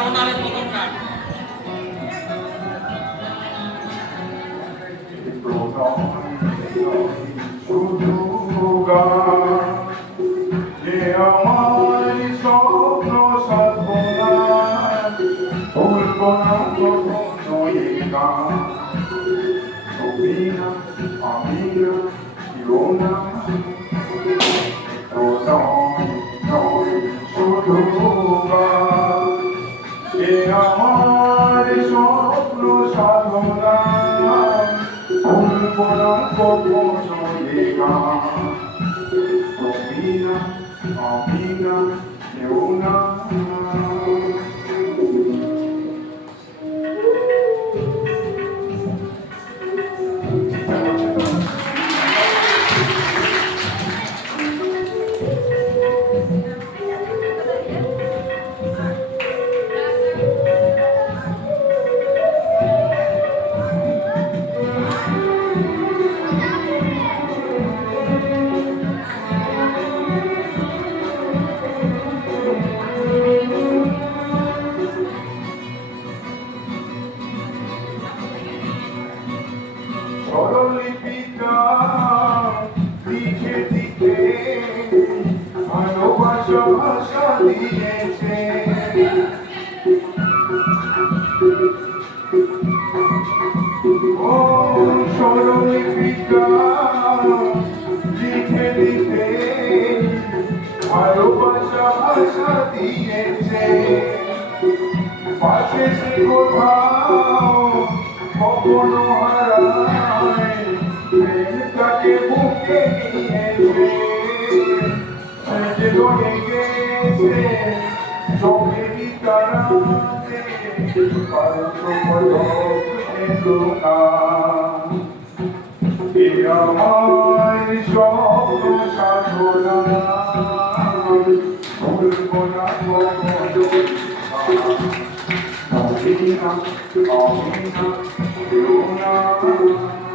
ওনারের প্রথম গান শুধু গান যে আমার স্বপ্ন সাধনা ভুলব না কখনো এই গান তুমি না আমি না কেউ না তো নয় নয় শুধু গান যে আমার স্বপ্ন সাধনা ভুলব না কখনো এই গান তুমি না আমি না কেউ না স্বরলিপিটা লিখে দিতে ভালোবাসা ভাষা দিয়েছে ও স্বরলিপিটা লিখে দিতে ভালোবাসা ভাষা দিয়েছে পাশে সে কোথাও কখনো হারায় প্রেমটাকে বুকে নিয়েছে সে যে রয়ে গেছে চোখেরই তারাতে এ আমার স্বপ্ন সাধনা ভুলব না কখনো Amina, Amina, Luna.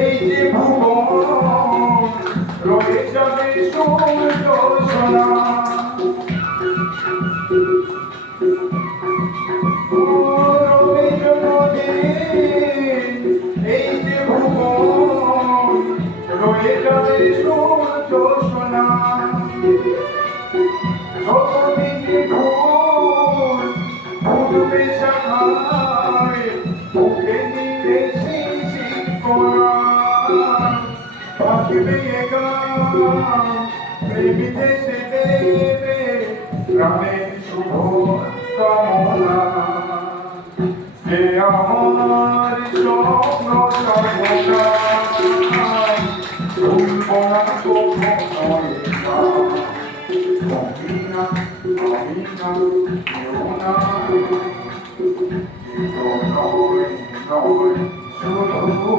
এই যে ভুবন রয়ে যাবে সূর্য সোনা রবে যতদিন এই যে ভুবন রয়ে যাবে সূর্য সোনা যতদিন ভুল ভুলবে শাখায় মুখে নিয়ে প্রেমিতে সে দেবে গ্রামের শুভ কামনা যে আমার স্বপ্ন সর্বদা ভুলব না কখনো আমি না কেউ না শুধু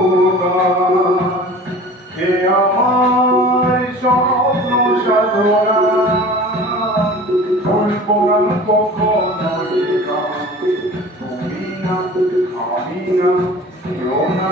হে আমার স্বপ্ন সাধনা ভুলব না কখনো তুমি না আমি না কেউ না